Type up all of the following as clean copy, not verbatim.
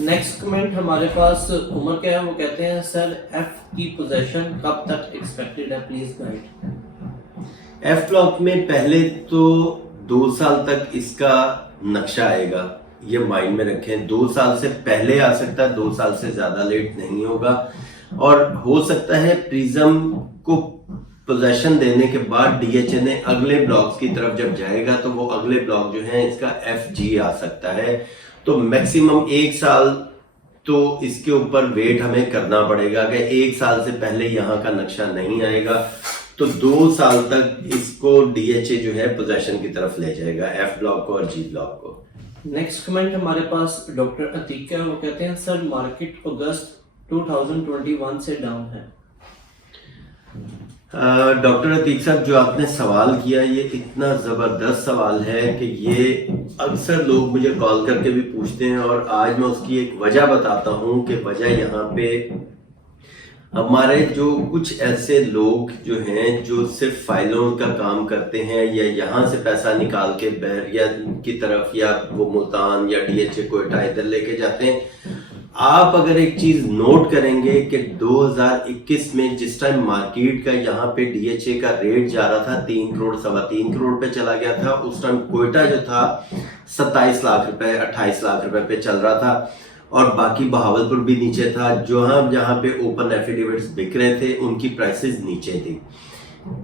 Next comment हमारे पास उमर का है, वो कहते हैं सर एफ की पोजीशन कब तक एक्सपेक्टेड है, प्लीज गाइड। एफ ब्लॉक में पहले तो 2 साल तक इसका नक्शा आएगा, ये माइंड में रखें। 2 साल से पहले आ सकता है, 2 साल से ज्यादा लेट नहीं होगा। और हो सकता है प्रिज्म को पोजेशन देने के बाद डीएचए ने अगले ब्लॉक्स की तरफ जब जाएगा तो वो अगले ब्लॉक जो है इसका एफ जी आ सकता है। तो मैक्सिमम 1 साल तो इसके ऊपर वेट हमें करना पड़ेगा कि 1 साल से पहले यहाँ का नक्शा नहीं आएगा तो 2 साल तक इसको डीएचए जो है पोजेशन की तरफ ले जाएगा, एफ ब्लॉक को और जी ब्लॉक को। नेक्स्ट कमेंट हमारे पास डॉक्टर अतीक है, वो कहते हैं सर मार्केट अगस्त 2021 से डाउन है। डॉक्टर अतीक साहब, जो आपने सवाल किया ये इतना ज़बरदस्त सवाल है कि ये अक्सर लोग मुझे कॉल करके भी पूछते हैं और आज मैं उसकी एक वजह बताता हूँ कि वजह यहाँ पे हमारे जो कुछ ऐसे लोग जो हैं जो सिर्फ फाइलों का काम करते हैं या यहाँ से पैसा निकाल के बहरिया की तरफ या वो मुल्तान या डीएचए कोयटा इधर लेके जाते हैं। आप अगर एक चीज नोट करेंगे कि 2021 में जिस टाइम मार्केट का यहाँ पे डीएचए का रेट जा रहा था 3 करोड़ 3.25 करोड़ पे चला गया था, उस टाइम कोयटा जो था 27 लाख रुपए 28 लाख रुपए पे चल रहा था और बाकी बहावलपुर भी नीचे था। जहाँ पे ओपन एफिडेविट्स बिक रहे थे उनकी प्राइसेस नीचे थी।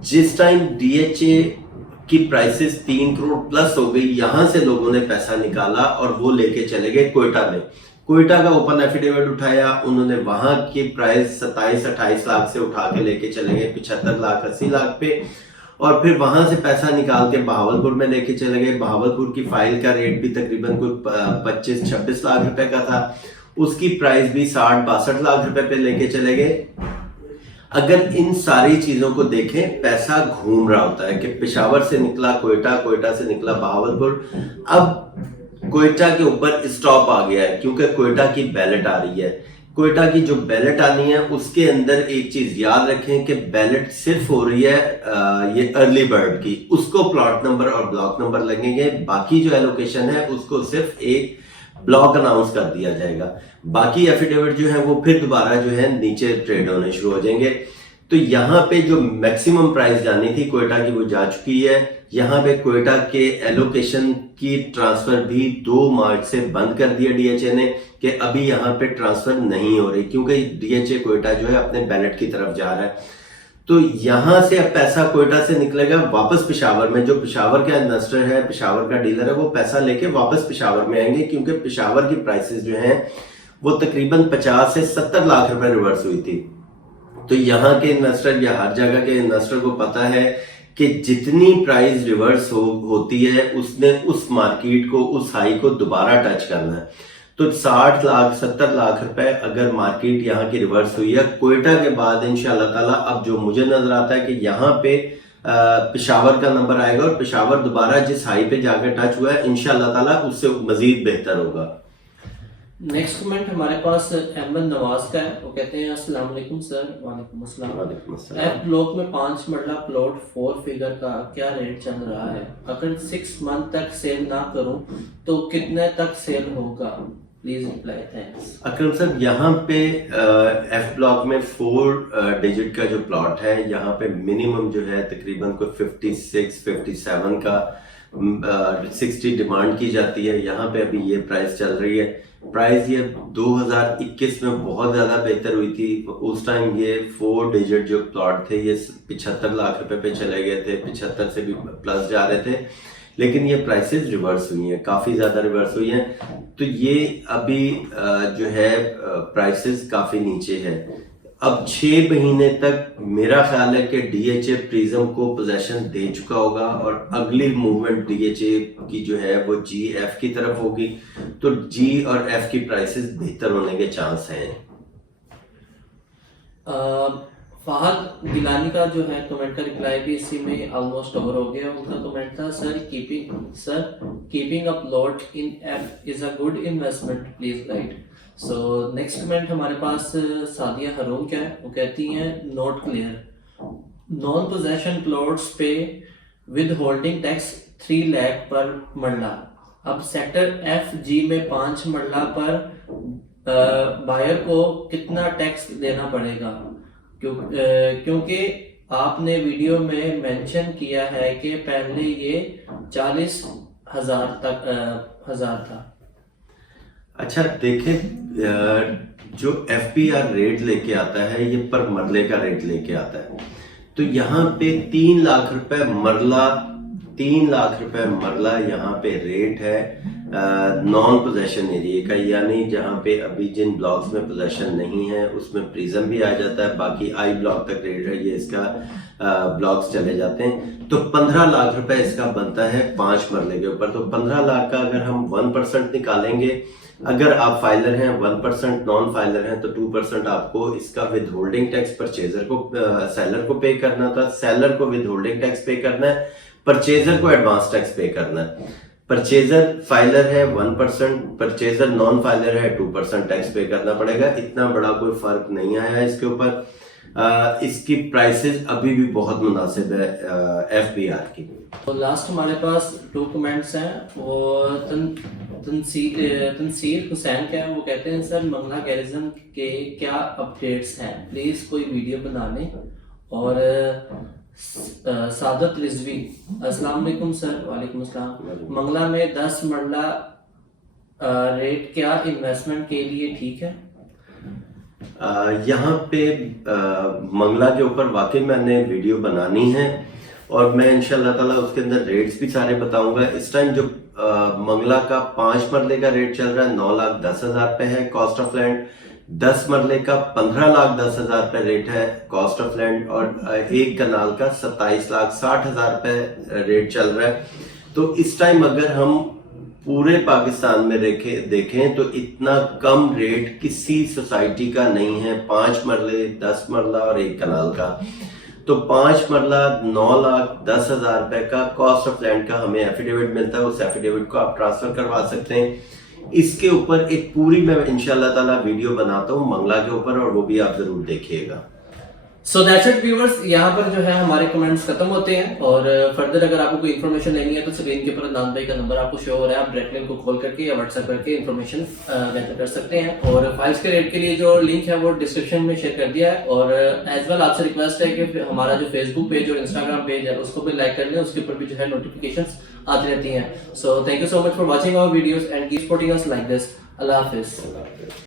जिस टाइम डीएचए की प्राइसेस 3 करोड़ प्लस हो गई, यहां से लोगों ने पैसा निकाला और वो लेके चले गए कोयटा में। कोयटा का ओपन एफिडेविट उठाया, उन्होंने वहां की प्राइस 27-28 लाख से उठा के लेके चले गए 75 लाख 80 लाख पे और फिर वहां से पैसा निकाल के बहावलपुर में लेके चले गए। बहावलपुर की फाइल का रेट भी तकरीबन कोई 25-26 लाख रुपए का था, उसकी प्राइस भी 60-62 लाख रुपए पे लेके चले गए। अगर इन सारी चीजों को देखें, पैसा घूम रहा होता है कि पेशावर से निकला कोयटा, कोयटा से निकला बहावलपुर, अब कोयटा के ऊपर स्टॉप आ गया है क्योंकि कोयटा की बैलेट आ रही है। कोयटा की जो बैलेट आनी है उसके अंदर एक चीज याद रखें कि बैलेट सिर्फ हो रही है ये अर्ली बर्ड की, उसको प्लॉट नंबर और ब्लॉक नंबर लगेंगे, बाकी जो एलोकेशन है उसको सिर्फ एक ब्लॉक अनाउंस कर दिया जाएगा। बाकी एफिडेविट जो है वो फिर दोबारा जो है नीचे ट्रेड होने शुरू हो जाएंगे। तो यहाँ पे जो मैक्सिमम प्राइस जानी थी कोयटा की वो जा चुकी है। यहाँ पे कोयटा के एलोकेशन की ट्रांसफर भी 2 मार्च से बंद कर दिया डीएचए ने कि अभी यहाँ पे ट्रांसफर नहीं हो रही क्योंकि डीएचए कोयटा जो है अपने बैलेट की तरफ जा रहा है। तो यहाँ से अब पैसा कोयटा से निकलेगा वापस पेशावर में। जो पेशावर का इन्वेस्टर है, पेशावर का डीलर है, वो पैसा लेके वापस पेशावर में आएंगे क्योंकि पेशावर की प्राइसेस जो हैं वो तकरीबन 50 से 70 लाख रुपए रिवर्स हुई थी। तो यहाँ के इन्वेस्टर या हर जगह के इन्वेस्टर को पता है कि जितनी प्राइस रिवर्स होती है उसने उस मार्केट को, उस हाई को दोबारा टच करना है। तो 60 लाख 70 लाख रुपए अगर मार्केट यहाँ की रिवर्स हुई है कोयटा के बाद इंशाल्लाह ताला, अब जो मुझे नजर आता है कि यहाँ पे पेशावर का नंबर आएगा और पेशावर दोबारा जिस हाई पे जाकर टच हुआ है इंशाल्लाह ताला उससे मजीद बेहतर होगा। नेक्स्ट कमेंट हमारे पास अहमद नवाज का है, वो कहते हैं अस्सलाम वालेकुम सर। वालेकुम अस्सलाम। एफ ब्लॉक में 5 मरला प्लॉट 4 फिगर का क्या रेट चल रहा है? अगर 6 मंथ तक सेल ना करूं तो कितने तक सेल होगा? Please reply, thanks. अकरम साहब, यहाँ पे एफ ब्लॉक में 4 डिजिट का जो प्लॉट है यहाँ पे मिनिमम जो है तकरीबन कोई 56-57 का 60 डिमांड की जाती है। यहाँ पे अभी ये प्राइस चल रही है। प्राइस ये 2021 में बहुत ज्यादा बेहतर हुई थी। उस टाइम ये 4 डिजिट जो प्लॉट थे ये 75 लाख रुपए पे चले गए थे, 75 से भी प्लस जा रहे थे, लेकिन ये प्राइसेस रिवर्स हुई हैं, काफी ज्यादा रिवर्स हुई हैं। तो ये अभी जो है प्राइसेस काफी नीचे है। अब 6 महीने तक मेरा ख्याल है कि डीएचए प्रिज्म को पोजेशन दे चुका होगा और अगली मूवमेंट डीएचए की जो है वो जी एफ की तरफ होगी। तो जी और एफ की प्राइसेस बेहतर होने के चांस हैं। फहद गिलानी का जो है कमेंट का रिप्लाई भी इसी में ऑलमोस्ट ओवर हो गया। उनका कमेंट था sir keeping up lot in F is a good investment, please guide. So next comment हमारे पास सादिया हरून का है, वो कहती हैं note clear. Non possession plots पे विद होल्डिंग टैक्स 3 लाख पर मरला। अब सेक्टर एफ जी में 5 मरला पर बायर को कितना टैक्स देना पड़ेगा? क्योंकि आपने वीडियो में मेंशन किया है कि पहले ये 40,000 था। अच्छा देखें, जो FPR रेट लेके आता है ये पर मरले का रेट लेके आता है। तो यहाँ पे 3 लाख रुपए मरला, 3 लाख रुपए मरला यहाँ पे रेट है नॉन पोजेशन एरिया का, यानी जहाँ पे अभी जिन ब्लॉक्स में पोजेशन नहीं है उसमें प्रिज्म भी आ जाता है, बाकी आई ब्लॉक तक रेट है, ये इसका ब्लॉक्स चले जाते हैं। तो 15 लाख रुपए इसका बनता है 5 मरले के ऊपर। तो 15 लाख का अगर हम 1% निकालेंगे, अगर आप फाइलर हैं 1%, नॉन फाइलर हैं तो 2% आपको इसका विद होल्डिंग टैक्स परचेजर को सेलर को पे करना था, सेलर को विद होल्डिंग टैक्स पे करना है, परचेजर को एडवांस टैक्स पे करना है। परचेजर फाइलर है 1%, परचेजर नॉन फाइलर है 2% टैक्स पे करना पड़ेगा। इतना बड़ा कोई फर्क नहीं आया इसके ऊपर। इसकी प्राइसेस अभी भी बहुत मुनासिब है FPR की। तो लास्ट हमारे पास 2 कमेंट्स हैं, वो तनसीर हुसैन के हैं। वो कहते हैं सर मंगला गैरिजन के क्या अपडेट्स हैं, प्लीज कोई वीडियो बना लें। और सादत रिजवी, अस्सलाम वालेकुम सर। वालेकुम अस्सलाम। मंगला में 10 मरला रेट क्या इन्वेस्टमेंट के लिए ठीक है? यहाँ पे मंगला के ऊपर वाकई मैंने वीडियो बनानी है और मैं इंशाल्लाह ताला उसके अंदर रेट्स भी सारे बताऊंगा। इस टाइम जो मंगला का 5 मरले का रेट चल रहा है 9,10,000 पे है कॉस्ट ऑफ लैंड, 10 मरले का 15,10,000 पे रेट है कॉस्ट ऑफ लैंड, और 1 कनाल का 27,60,000 पे रेट चल रहा है। तो इस टाइम अगर हम पूरे पाकिस्तान में देखें तो इतना कम रेट किसी सोसाइटी का नहीं है। 5 मरले, 10 मरला और 1 कनाल का। तो 5 मरला 9,10,000 रुपए का कॉस्ट ऑफ लैंड का हमें एफिडेविट मिलता है, उस एफिडेविट को आप ट्रांसफर करवा सकते हैं। इसके ऊपर एक पूरी मैं इंशाल्लाह ताला वीडियो बनाता हूँ मंगला के ऊपर, और वो भी आप जरूर देखिएगा। सो दैट्स इट व्यूअर्स, यहाँ पर जो है हमारे कमेंट्स खत्म होते हैं। और फर्दर अगर आपको कोई इन्फॉर्मेशन लेनी है तो स्क्रीन के ऊपर अदनान भाई का नंबर आपको शो हो रहा है, आप डायरेक्टली उनको कॉल करके या व्हाट्सएप करके इन्फॉर्मेशन गैदर कर सकते हैं। और फाइल्स के रेट के लिए जो लिंक है वो डिस्क्रिप्शन में शेयर कर दिया है। और एज वेल आपसे रिक्वेस्ट है कि हमारा जो फेसबुक पेज और इंस्टाग्राम पेज है उसको भी लाइक कर लें, उसके ऊपर भी जो है नोटिफिकेशंस आती रहती हैं। So thank you so much for watching our videos and keep supporting us like this. अल्लाह हाफिज।